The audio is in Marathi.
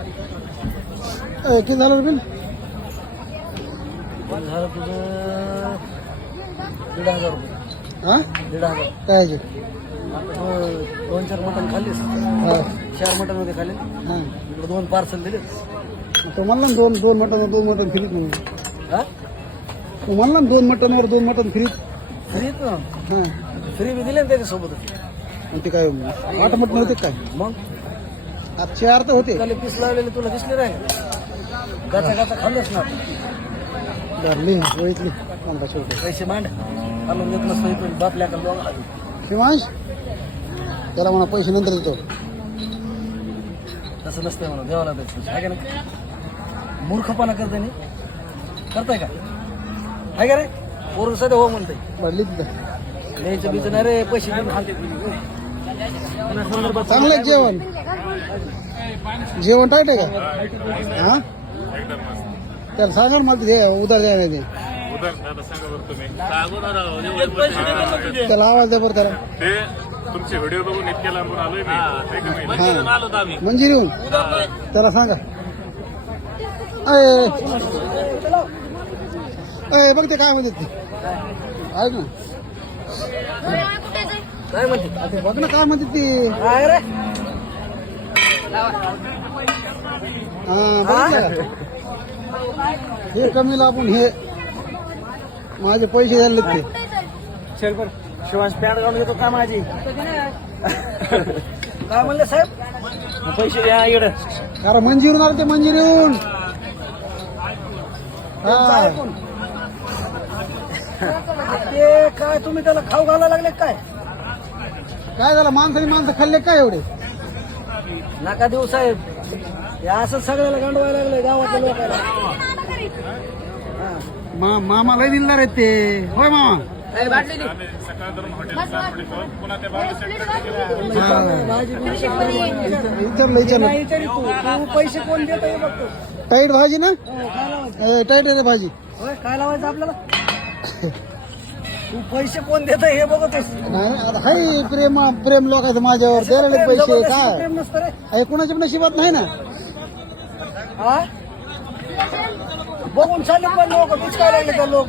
किती झालं बिल? झालं तुझं 1,500 रुपये. हा 1,500. काय आहे? 2-4 मटण खाल्लीस, हा 4 मटण मध्ये खाल्ले. हा इकडे 2 पार्सल दिले. तो म्हणला ना दोन मटन फ्रीत म्हणून. हा तू म्हणला ना 2 मटनवर 2 मटन फ्रीत. फ्री हा फ्री बी दिले ना त्याच्यासोबतच. आणि ते काय 8 मटन होते काय? मग आता 4 तर होते. त्याला पीस लावलेले तुला दिसले नाही गाचा गाचा खाल्लंच ना. धरली वळीतली कोणता शेवटी पैसे मांड खालून घेत नसतो इथून बापल्या का बघा. शिवांश त्याला म्हणा पैसे नंतर देतो. तसं नसतंय म्हणा देवाला द्यायचं आहे का नाही. मूर्खपणा करते नाही करताय का आहे का रे. पोरं सध्या हो म्हणताय वाढली तिथं द्यायचं बीचं नाही रे. पैसे देऊन खाते चांगलं आहे जेवण. जेवण टाईट आहे का? हा त्याला सांगा ना मला ते उधार द्या नाही ते. त्याला आवाज द्या बरं त्याला. तुमचे व्हिडिओ बघून इतक्या लांबून आलोय मी. मंजिरी येऊन त्याला सांगा. अय बघ ते काय म्हणतात ते ऐक ना. काय म्हणते ते बघ ना काय म्हणतात ते. काय रे हा बघितलं का? हे कमी लापून हे माझे पैसे झाले ते. चल बर शिवांश पॅन्ट घालून येतो का माझी. काय म्हणले साहेब पैसे द्या इकडे. कारण मंजिरून आलं ते मंजिरून. हा ते काय तुम्ही त्याला खाऊ घालायला लागले काय. काय झालं माणसं खाल्ले काय एवढे. नका देऊ साहेब हे असं सगळ्याला गांडवायला लागलंय गावातल्या लोकांना. मामा लय दिलदार आहेत ते. होय मामा विचारलं पैसे कोण देत बघतो. टाईट भाजी ना. टाईट आहे रे भाजी. होय काय लावायचं आपल्याला. तू पैसे कोण देत हे बघतोस. नाही आता हाय प्रेम लोकांचं माझ्यावर द्यायला पैसे काय प्रेम नसतं रे. हे कोणाच्या पण नशिबात नाही ना. हा बघून चालले पण लोक काय लागले का लोक.